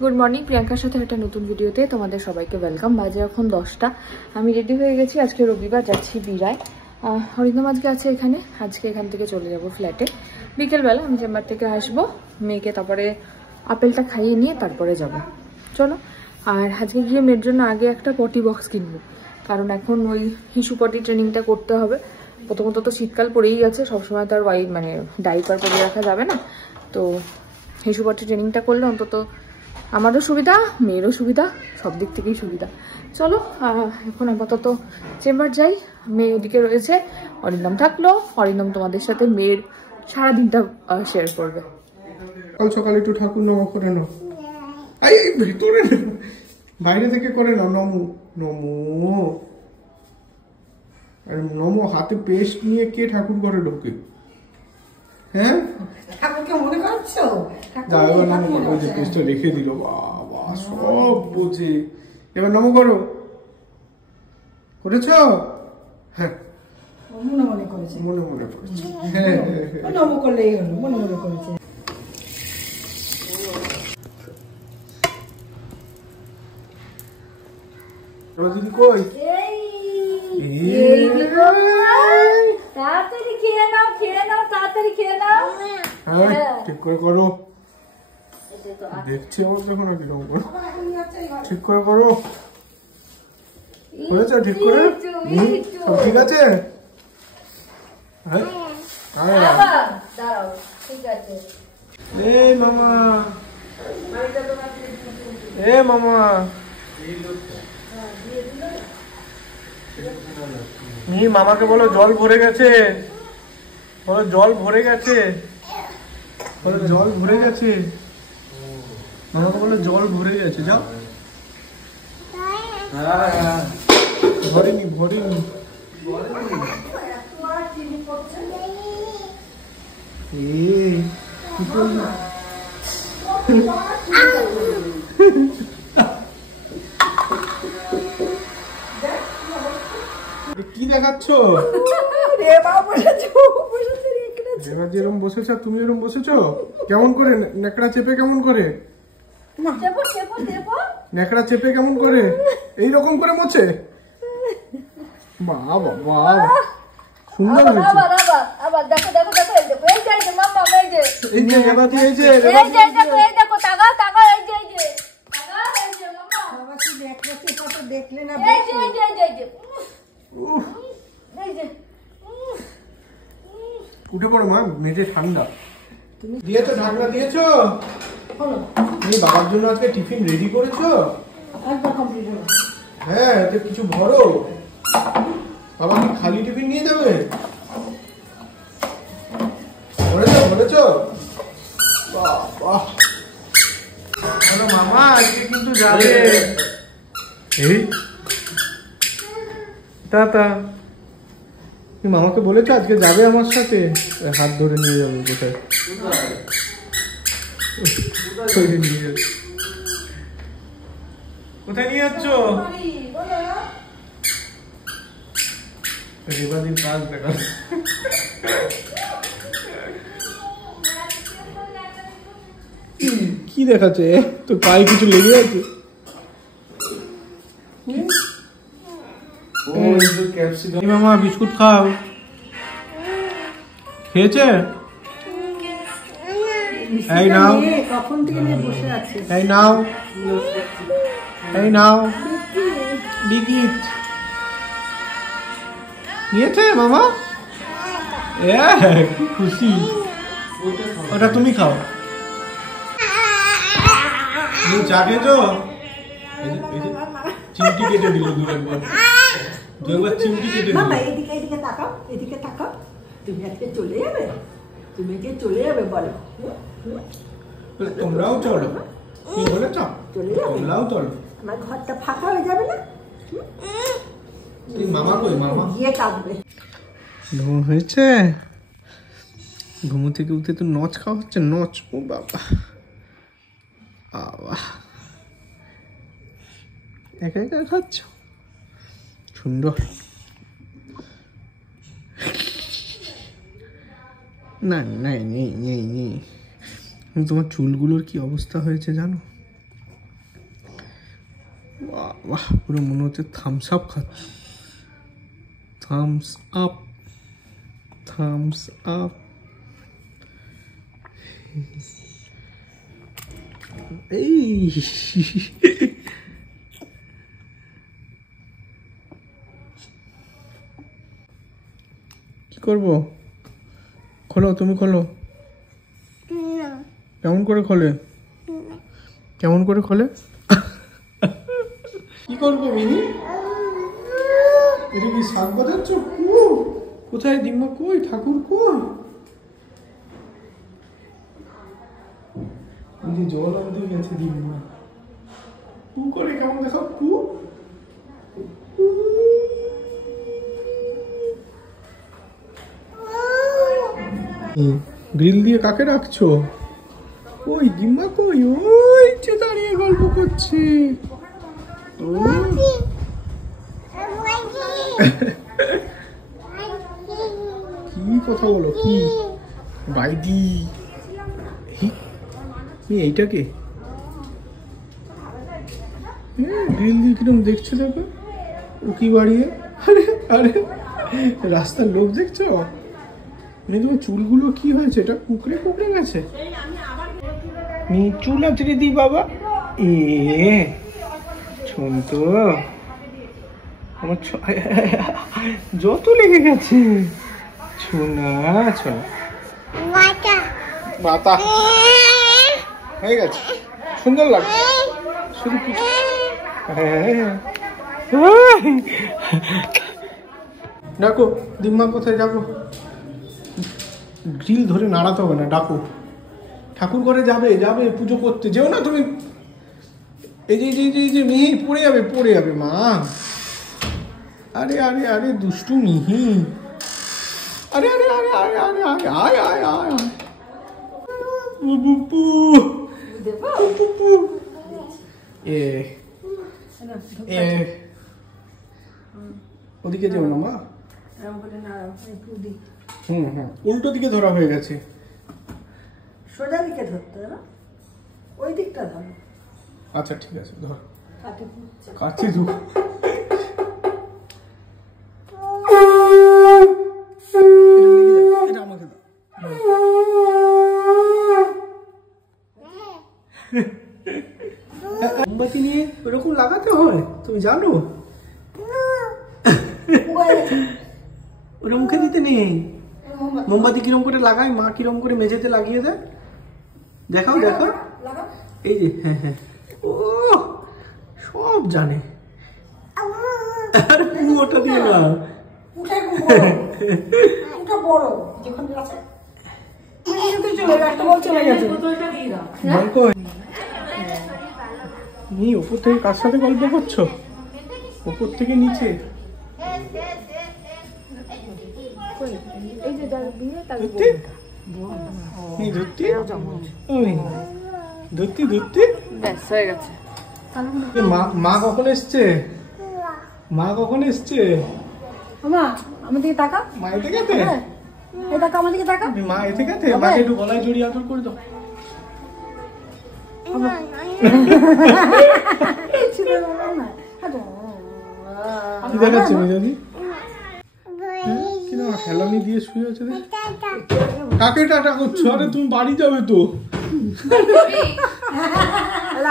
Good morning, প্রিয়াঙ্কার সাথে একটা নতুন ভিডিওতে তোমাদের সবাইকে ওয়েলকাম। বাজে এখন 10টা। আমি রেডি হয়ে গেছি। আজকে রবিবার, যাচ্ছি বিরায়। হরিদম আজকে আছে এখানে। আজকে এখান থেকে চলে যাব ফ্ল্যাটে। বিকেলবেলা আমি চেম্বার থেকে আসবো, মেয়েকে তারপরে আপেলটা খাইয়ে নিয়ে তারপরে যাব। চলো। আর আজকে গিয়ে মেয়ের জন্য আগে একটা পটি বক্স কিনবো, কারণ এখন ওই হিসু পটি ট্রেনিংটা করতে হবে। প্রথমত তো শীতকাল পড়েই গেছে, সবসময় তো আর ডাইপার পরে রাখা যাবে না। তো হিসু পটি ট্রেনিংটা করলে অন্তত আমারও সুবিধা, মেয়েরও সুবিধা, সব দিক থেকেই সুবিধা। চলো এখন আপাতত চেম্বার যাই। মেয়ে ওদিকে রয়েছে, অরিন্দম থাকলো। অরিন্দম তোমাদের সাথে মেয়ের সারাদিনটা শেয়ার করবে। কাল সকালে একটু ঠাকুর নম করে নাও। এই ভিতরে বাইরে থেকে করে নাও। নমো নমো। আরে নমো হাতে পেস্ট নিয়ে কে ঠাকুর ঘরে ঢোকে? হ্যাঁ, ঠাকুরকে মনে করছো? ওই যে পেস্টটা রেখে দিল। বাবা সব বুঝে। এবার নমো করো। করেছ? হ্যাঁ, মনে মনে করেছে। মনে মনে করেছে। হ্যাঁ নম করলেই হলো, মনে মনে করেছে। দিদি কই? তাড়াতাড়ি খেয়ে নাও, খেয়ে নাও, তাড়াতাড়ি খেয়ে নাও। হ্যাঁ, ঠিক করে করো। দেখছি আমার যখন আর কিরকম করো। ঠিক করে করো। করেছ ঠিক করে? সব ঠিক আছে? এই মামা, এ মামা, মামাকে বলো জল ভরে গেছে। বলো জল ভরে গেছে। বলো জল ভরে গেছে। মামাকে বলো জল ভরে গেছে। যাও। ভরিনি ভরিনি। কি করলি? কি দেখাচ্ছ? এরম বসেছ, তুমি এরম বসেছ কেমন করে? নেকড়া চেপে কেমন করে? নেকড়া চেপে কেমন করে? এইরকম করে মোছে? বাবা বাবা, সুন্দর হয়েছে। এই যে এবার এই যে দেখলে না? উঠে পড়ো মা, মেঝে ঠান্ডা। তুমি দিয়েছো, ঢাকনা দিয়েছো? তুমি বাবার জন্য আজকে টিফিন রেডি করেছো? হ্যাঁ, এতে কিছু ভরো। বাবা কি খালি টিফিন নিয়ে যাবে? ভরেছো ভরেছো? বাহ, মামা আজকে কিন্তু যাবে। এই তা তুমি মামাকে বলেছো আজকে যাবে আমার সাথে? হাত ধরে নিয়ে যাবে। কোথায় নিয়ে যাবে? কোথায় নিয়ে যাচ্ছ? রেবাদিন কাজ দেখা। কি দেখাচ্ছে? তোর পায়ে কিছু লেগে আছে? মামা বিস্কুট খাও। খেয়েছে? এই নাও, কখন থেকে বসে আছে। এই নাও, এই নাও। বিকিট নিয়েছে মামা? কি খুশি। ওটা তুমি খাও। তুমি চা খেয়েছো? চিমটি কেটে দিল দুবার। চিমটি কেটে দিল। এদিকে এদিকে তাকাও, এদিকে তাকাও। তুমি আজকে চলে যাবে? তুমি কি চলে যাবে বলো? তোমরাও চলো। কি বলেছ? চলে যাবে? তোমরাও চলো। আমার ঘরটা ফাঁকা হয়ে যাবে না? মামা কই? মামা গিয়ে কাঁদবে। ঘুম হয়েছে? ঘুম থেকে উঠে তো নচ খাওয়া হচ্ছে। নচ, ও বাবা বাবা। একা একা খাচ্ছ? সুন্দর। না না, নেই নেই নেই। তোমার চুলগুলোর কি অবস্থা হয়েছে জানো? বাহ, পুরো মনে হচ্ছে থামস আপ খাচ্ছ। Thums Up, Thums Up. এই কি করবো? খোলো, তুমি খোলো। কেমন করে খোলে? কেমন করে খোলে? কি করবো মিনি? এটা কি শাক বাজাচ্ছ? কোথায় ডিম্মা? কই ঠাকুর কই? জল আনতে গেছে ডিম্মা। পু করে কেমন দেখাও, পু। গ্রিল দিয়ে কাকে রাখছো? ওই ডিম্মা কই? ওই যে দাঁড়িয়ে গল্প করছে। কি কথা বলো? কি বাইদি? এইটাকে গ্রিল দিয়ে কিরম দেখছে দেখো, উকি বাড়িয়ে। আরে আরে রাস্তার লোক দেখছো? তোমার চুলগুলো কি হয়েছে? এটা কুকড়ে কুকড়ে গেছে। চুল আঁচড়ে দি বাবা। শোন তো, আমার যত লেগে গেছে। শোনা মাথা হয়ে গেছে, সুন্দর লাগছে শুধু। ডাকো দিম্মা, কোথায় ডাকো? গ্রিল ধরে নাড়াতে হবে না, ডাকো। ঠাকুর ঘরে যাবে, যাবে পুজো করতে। যেও না তুমি। এই যে যে মিহি পড়ে যাবে, পড়ে যাবে মা। আরে আরে আরে দুষ্টু মিহি। আরে আরে আরে আরে আরে আরে আয় আয় আয় আয়। ওদিকে যাও না মা। উল্টো দিকে ধরা হয়ে গেছে। সোজা দিকে ধরতে হবে, ওই দিকটা ধরো। আচ্ছা ঠিক আছে, ধর। কাছে ধুক। মোমবাতি নিয়ে ওরকম লাগাতে হয়, তুমি জানো? ওটা মুখে দিতে নেই। মোমবাতি কিরম করে লাগায় মা, কিরম করে মেঝেতে লাগিয়ে দেয়। দেখাও দেখাও। এই যে হ্যাঁ হ্যাঁ, ও সব জানে। ওটা দিয়ে না, ওপর থেকে কার সাথে গল্প করছো? ওপর থেকে নিচে। মা কখন এসছে? মা কখন এসছে? আমাদের টাকা মা এতে গেছে। আমাদেরকে টাকা মা এতে গেছে। মাকে একটু গলায় জড়িয়ে আদর করে দাও। কি দেখাচ্ছে মেজাদি? খেলানি দিয়ে শুয়ে আছে। কাকে টাটা করছো? আরে তুমি বাড়ি যাবে তো।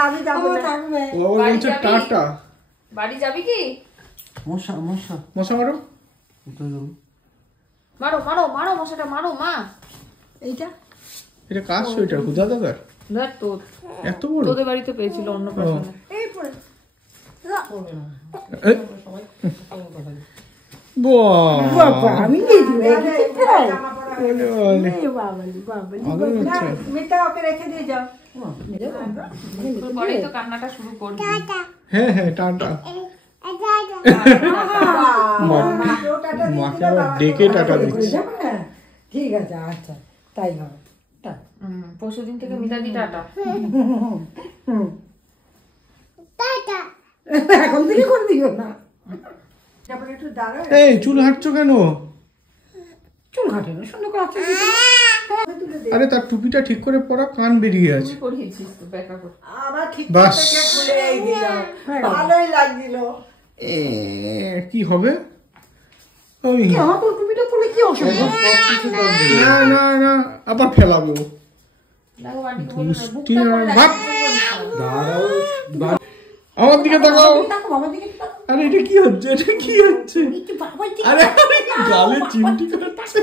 আমি যাবো, টাটা। বাড়ি যাবি কি? মশা মশা মশা মারো, মারো মারো মারো মশাটা মারো মা। এইটা এটা কার সোয়েটার? হুদা দাদার? ধর তোর। এত বড়? তোদের বাড়িতে পেয়েছিল অন্য প্রশ্নে। এই পড়ে বাবা আমি রেখে দিয়ে যাও। পরেই তো কান্নাটা শুরু করবি। হ্যাঁ হ্যাঁ টাটা। মাকে আবার ডেকে টাটা দিচ্ছে। ঠিক আছে, আচ্ছা তাই হবে। পরশুদিন থেকে মিতাদি টাটা। এখন থেকে করে দিও না। এই চুল হাঁটছো কেন? চুল কাটে না, সুন্দর করে আরে তার টুপিটা ঠিক করে পরা, কান বেরিয়ে আছে। আমার ঠিক বাস। থেকে খুলেই দিলাম, ভালোই লাগছিল। কি হবে? ওই আমার টুপিটা খুলে কি অসুবিধা? না না না, আবার ফেলাবো। দুষ্টি আর ভাগ। আমার দিকে তাকাও। তাকো বাবার দিকে তাকো। আরে এটা কি হচ্ছে? এটা কি হচ্ছে? একটু বাবার দিকে আরে গালে চিমটি করছে।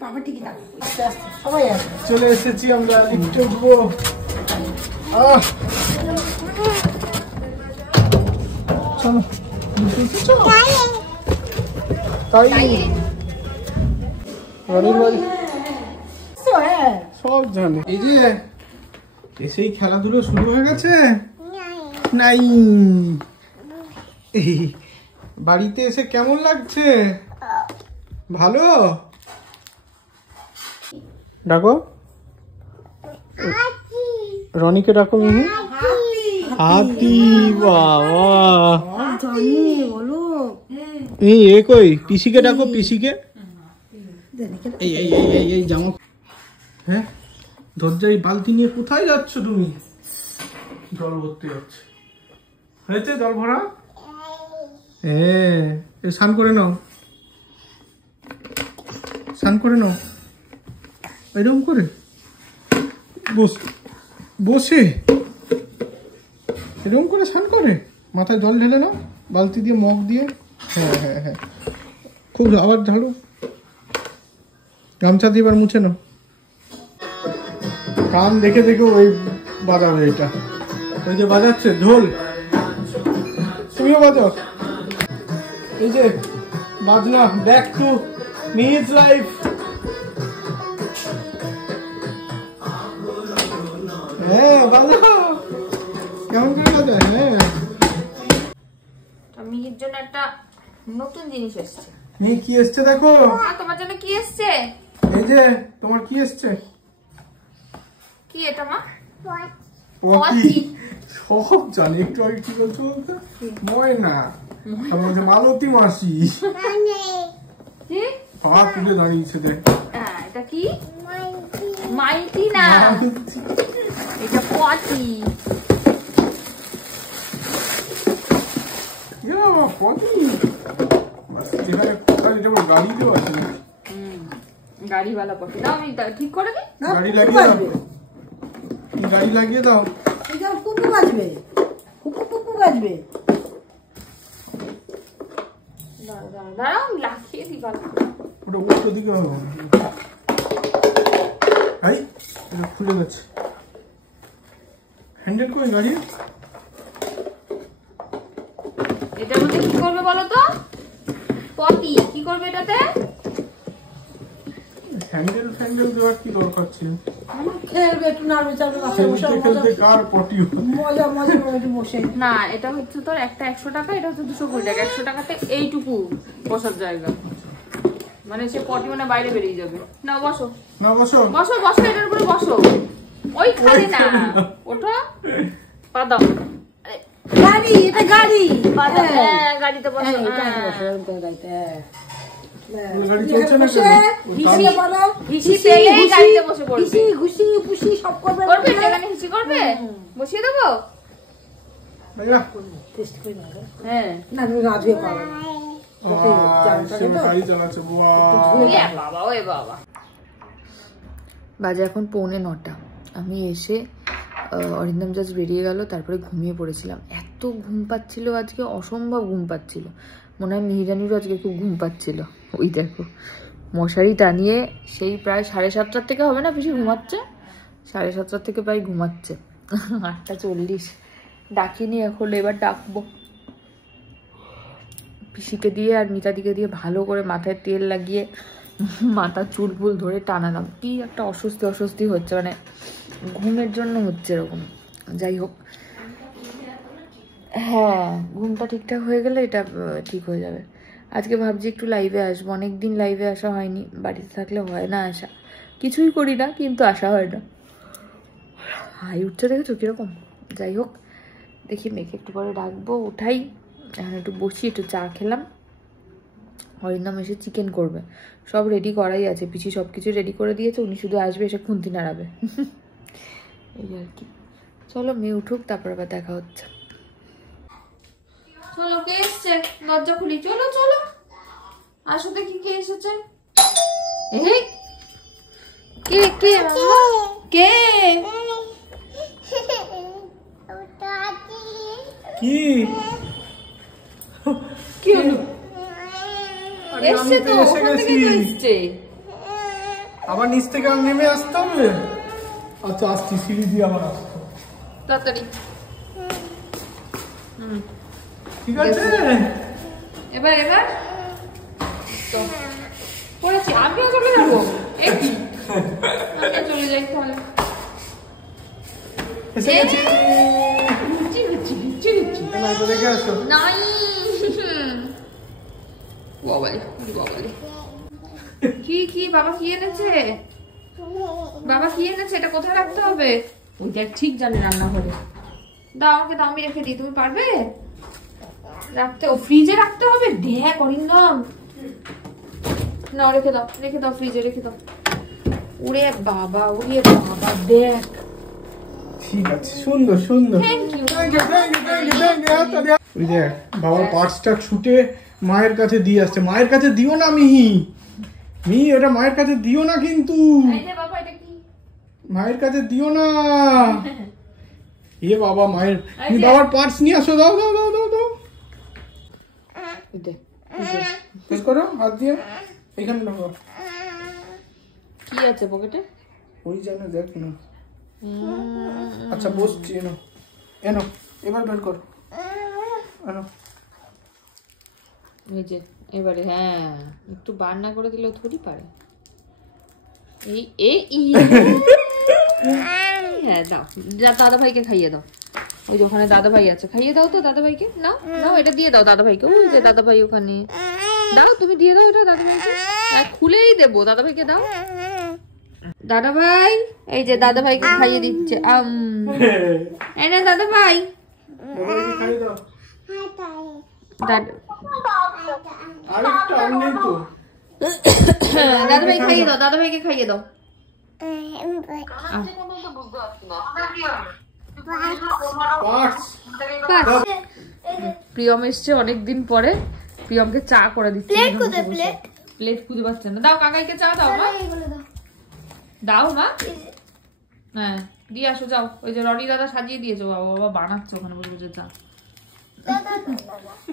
বাবার দিকে তাকো। আস্তে আস্তে সবাই আসবে। চলে এসেছি আমরা, লিফটে উঠবো। চলো তাই রনির বাড়ি সব জানে। এই যে এসেই খেলাধুলো শুরু হয়ে গেছে। নাই এই বাড়িতে এসে কেমন লাগছে? ভালো? ডাকো রনিকে, ডাকো মিহি। হাতি বাবা। এই এ কই পিসিকে ডাকো, পিসিকে। এই এই এই এই এই জামা। হ্যাঁ দরজায় বালতি নিয়ে কোথায় যাচ্ছ তুমি? জল ভরতে যাচ্ছে। হয়েছে জল ভরা? হ্যাঁ স্নান করে নাও, স্নান করে নাও এরকম করে বসে এরকম করে স্নান করে। মাথায় জল ঢেলে নাও বালতি দিয়ে, মগ দিয়ে। হ্যাঁ হ্যাঁ হ্যাঁ খুব, আবার ঝাড়ু, গামছা দিয়ে এবার মুছে নাও। কান দেখে দেখে ওই বাজাবে এটা, ওই যে বাজাচ্ছে ঢোল, তুমিও বাজাও। এই যে বাজনা, ব্যাক টু মিহিজ লাইফ। হ্যাঁ বাজাও, কেমন করে বাজায়? হ্যাঁ মিহির জন্য একটা নতুন জিনিস এসছে। মিহি কি এসছে দেখো। তোমার জন্য কি এসছে? এই যে তোমার কি এসছে? কি এটা মা? পটি। সব জানি, একটু আগে কি বলছো বলতো? ময়না। তারপর হচ্ছে মালতী মাসি। কি? পা তুলে দাঁড়িয়েছে দেখ। এটা কি? মাইটি না, এটা পটি। পটি যেখানে কোথায় এটা গাড়ি দেওয়া আছে। গাড়িওয়ালা পটি দাও, আমি ঠিক করে দিই। গাড়ি লাগিয়ে দাও, গাড়ি লাগিয়ে দাও। এটা কুকু বাজবে, কুকু কুকু বাজবে। দাঁড়াও লাগিয়ে দিই। ওটা উল্টো দিকে হবে। এই এটা খুলে গেছে। হ্যান্ডেল কই গাড়ি? এটার মধ্যে কি করবে বলো তো? পটি কি করবে এটাতে? হ্যান্ডেল ফ্যান্ডেল দেওয়ার কি দরকার ছিল? খেলবে একটু, নাড়বে চাড়বে, খেলতে খেলতে কার পটি মজা মজা করে একটু বসে। না এটা হচ্ছে তোর একটা 100 টাকা, এটা হচ্ছে 220 টাকা। 100 টাকাতে এইটুকু বসার জায়গা, মানে সে পটি মানে বাইরে বেরিয়ে যাবে। না বসো, না বসো বসো বসো, এটার উপরে বসো। ওই খালি না, ওঠো, পা দাও। গাড়ি, এটা গাড়ি। পা দাও। হ্যাঁ গাড়িতে বসো। গাড়ি চলছে না কেন? হিসি পেলেই গাড়িতে বসে পড়বে। হিসি ঘুষি পুষি সব করবে। করবে এখানে হিসি করবে, বসিয়ে দেবো। ভাইয়া টেস্ট করে নাও। হ্যাঁ না তুমি রাজুয়ে করো। গাড়ি চালাচ্ছে। বাবা ওই বাবা। বাজে এখন 8:45। আমি এসে অরিন্দম জাস্ট বেরিয়ে গেল, তারপরে ঘুমিয়ে পড়েছিলাম। এত ঘুম পাচ্ছিল আজকে, অসম্ভব ঘুম পাচ্ছিল। মনে হয় মিহিরানিরও আজকে খুব ঘুম পাচ্ছিল। ওই দেখো মশারি টানিয়ে সেই প্রায় 7:30 থেকে হবে না পিসি ঘুমাচ্ছে, 7:30 থেকে প্রায় ঘুমাচ্ছে। 8:40 ডাকিনি এখন, এবার ডাকবো। পিসিকে দিয়ে আর মিতাদিকে দিয়ে ভালো করে মাথায় তেল লাগিয়ে মাথার চুল ফুল ধরে টানালাম। কি একটা অস্বস্তি অস্বস্তি হচ্ছে, মানে ঘুমের জন্য হচ্ছে এরকম। যাই হোক, হ্যাঁ ঘুমটা ঠিকঠাক হয়ে গেলে এটা ঠিক হয়ে যাবে। আজকে ভাবছি একটু লাইভে আসবো, অনেকদিন লাইভে আসা হয়নি। বাড়িতে থাকলে হয় না আসা, কিছুই করি না কিন্তু আসা হয় না। হাই উঠছে দেখেছো কিরকম। যাই হোক দেখি মেয়েকে একটু পরে ডাকবো, উঠাই। এখন একটু বসি, একটু চা খেলাম, অরিন্দম এসে চিকেন করবে, সব রেডি করাই আছে, পিছি সব কিছু রেডি করে দিয়েছে, উনি শুধু আসবে এসে খুন্তি নাড়াবে। এই আর কি। চলো মেয়ে উঠুক, তারপর আবার দেখা হচ্ছে। চলো কে এসছে, দরজা খুলি। চলো চলো আসো দেখি কে এসেছে। এই কে কে কে কি কি হলো? এসছে তো, ওখান থেকে তো এসছে। আবার নিচ থেকে আর নেমে আসতে হবে? আচ্ছা আসছি, সিঁড়ি দিয়ে আবার আসতো। তাড়াতাড়ি। ঠিক আছে এবার এবার তো পড়েছি, আমিও চলে যাবো। এই কি আমিও চলে যাই তাহলে। এসে গেছি। দেখে আসো। নাই বাবারে বাবারে, কি কি বাবা কি এনেছে? বাবা কি এনেছে? এটা কোথায় রাখতে হবে? ওই দেখ, ঠিক জানে রান্নাঘরে। দাও আমাকে, দাও, আমি রেখে দিই। তুমি পারবে রাখতে? ও ফ্রিজে রাখতে হবে। দেখ অরিন্দম, না রেখে দাও, রেখে দাও, ফ্রিজে রেখে দাও। ওরে বাবা, ওরে বাবা, দেখ। ঠিক আছে, সুন্দর সুন্দর। Thank you. ওই দেখ বাবার পার্সটা ছুটে মায়ের কাছে দিয়ে আসছে। মায়ের কাছে দিও না মিহি, মিহি ওটা মায়ের কাছে দিও না কিন্তু। বাবা এটা কি? মায়ের কাছে দিও না। এ বাবা, মায়ের বাবার পার্স নিয়ে আসো। দাও দাও দাও দাও দাও। বের করো হাত দিয়ে, এখানে রাখো। কি আছে পকেটে? ওই জানে, দেখ না। আচ্ছা বসছি, এনো এনো, এবার বের করো। এনো এই যে এবারে, হ্যাঁ একটু বার না করে দিলেও থোড়ি পারে। এই এই হ্যাঁ দাও, দাদা ভাইকে খাইয়ে দাও। ওই যে ওখানে দাদা ভাই আছে, খাইয়ে দাও তো দাদা ভাইকে। নাও নাও, এটা দিয়ে দাও দাদা ভাইকে। ওই যে দাদা ভাই ওখানে, দাও তুমি দিয়ে দাও এটা দাদা ভাইকে। খুলেই দেবো, দাদা ভাইকে দাও। দাদা ভাই, এই যে দাদা ভাইকে খাইয়ে দিচ্ছে। এই না দাদা ভাই, খাইয়ে দাও। দাদা ভাই খাইয়ে দাও, দাদা ভাইকে খাইয়ে দাও। প্রিয়ম এসছে অনেকদিন পরে, প্রিয়মকে চা করে দিচ্ছে। প্লেট খুঁজে পাচ্ছে না। দাও কাকাইকে চা দাও মা, দাও মা। হ্যাঁ দিয়ে আসো, যাও। ওই যে রনি দাদা সাজিয়ে দিয়েছো, বাবা বাবা বানাচ্ছে ওখানে বসে বসে চা।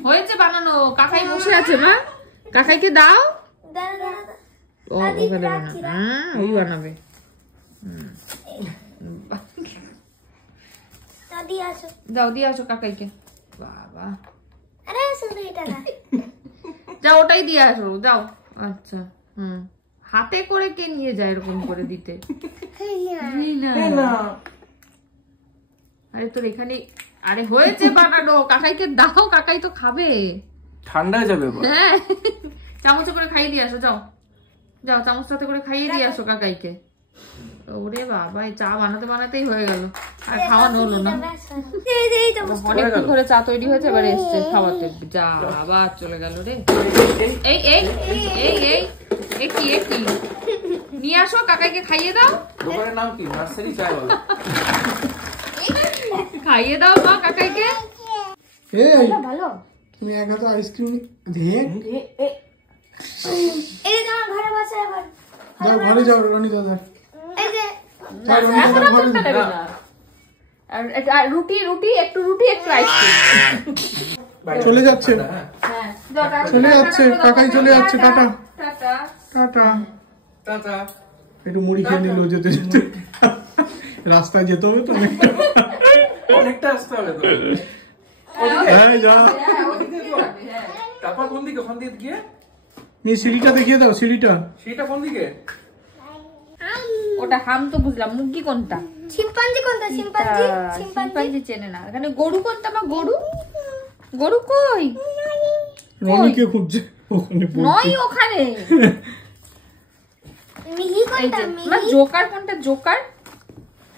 হয়েছে বানানো, কাকাই বসে আছে মা, কাকাইকে দাও। ও ওখানে বানাবে, ওই বানাবে। যাও দিয়ে আসো কাকাইকে। বাবা যাও, ওটাই দিয়ে আসো, যাও। আচ্ছা হাতে করে কে নিয়ে যায় এরকম করে দিতে? আরে তোর এখানে, আরে হয়েছে বানানো, কাকাইকে দাও, কাকাই তো খাবে। ঠান্ডা হয়ে যাবে। হ্যাঁ চামচ করে খাইয়ে দিয়ে আসো, যাও যাও, চামচটাতে করে খাইয়ে দিয়ে আসো কাকাইকে। ওরে বাবা, এই চা বানাতে বানাতেই হয়ে গেল, আর খাওয়ানো হলো না। অনেকক্ষণ ধরে চা তৈরি হয়েছে, এবার এসছে খাওয়াতে। যা আবার চলে গেল রে। এই এই এই এই কি কি নিয়ে আসো, কাকাইকে খাইয়ে দাও। দোকানের নাম কি? নার্সারি চায় বলো। খাইয়ে দাও মা কাকাইকে। এই ভালো, তুমি এক হাতে আইসক্রিম দেখ। এই দাও ঘরে বসে, আবার যাও ঘরে যাও রনি দাদা। এই যে রুটি রুটি একটু, রুটি একটু আইসক্রিম। চলে যাচ্ছে, চলে যাচ্ছে, কাকাই চলে যাচ্ছে। Tata tata tata. একটু মুড়ি খেয়ে নিল যেতে যেতে। রাস্তায় যেতে হবে তো, অনেকটা আসতে হবে তো। হ্যাঁ যা। তারপর কোন দিকে? ওখান দিকে গিয়ে সিঁড়িটা দেখিয়ে দাও। সিঁড়িটা কোন দিকে? ওটা হাম তো বুঝলাম, মুরগি কোনটা? শিম্পাঞ্জি কোনটা? শিম্পাঞ্জি শিম্পাঞ্জি চেনে না। এখানে গরু কোনটা মা? গরু, গরু কই? রনিকে খুঁজছে ওখানে। নয় ওখানে। মিহি কোনটা? মা জোকার কোনটা? জোকার,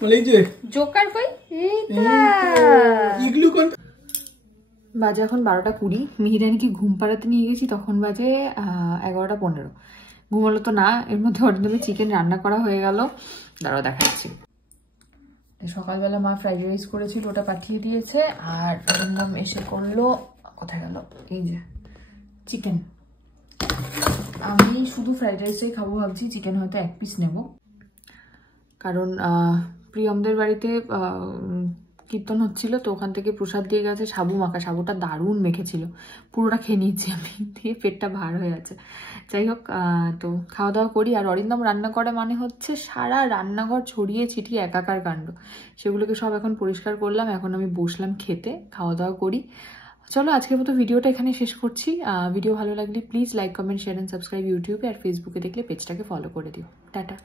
এই যে জোকার কই? ইগলু কোনটা? বাজে এখন 12:20। মিহিরানিকে ঘুম পাড়াতে নিয়ে গেছি, তখন বাজে 11:15। ঘুমালো তো না, এর মধ্যে অরিন্দমের চিকেন রান্না করা হয়ে গেল। দাঁড়াও দেখাচ্ছি। সকালবেলা মা ফ্রাইড রাইস করেছিল, ওটা পাঠিয়ে দিয়েছে। আর অরিন্দম এসে করলো, কোথায় গেল, এই যে চিকেন। আমি শুধু ফ্রাইড রাইসটাই খাবো ভাবছি, চিকেন হয়তো 1 পিস নেব। কারণ প্রিয়মদের বাড়িতে কীর্তন হচ্ছিল, তো ওখান থেকে প্রসাদ দিয়ে গেছে সাবু মাখা। সাবুটা দারুণ মেখেছিল, পুরোটা খেয়ে নিয়েছি আমি, দিয়ে পেটটা ভার হয়ে আছে। যাই হোক, তো খাওয়া দাওয়া করি। আর অরিন্দম রান্না করে মানে হচ্ছে সারা রান্নাঘর ছড়িয়ে ছিটিয়ে একাকার কাণ্ড। সেগুলোকে সব এখন পরিষ্কার করলাম, এখন আমি বসলাম খেতে, খাওয়া দাওয়া করি। চলো আজকের মতো ভিডিওটা এখানে শেষ করছি। ভিডিও ভালো লাগলে please like, comment, share and subscribe ইউটিউবে, আর ফেসবুকে দেখলে পেজটাকে ফলো করে দিও। টাটা।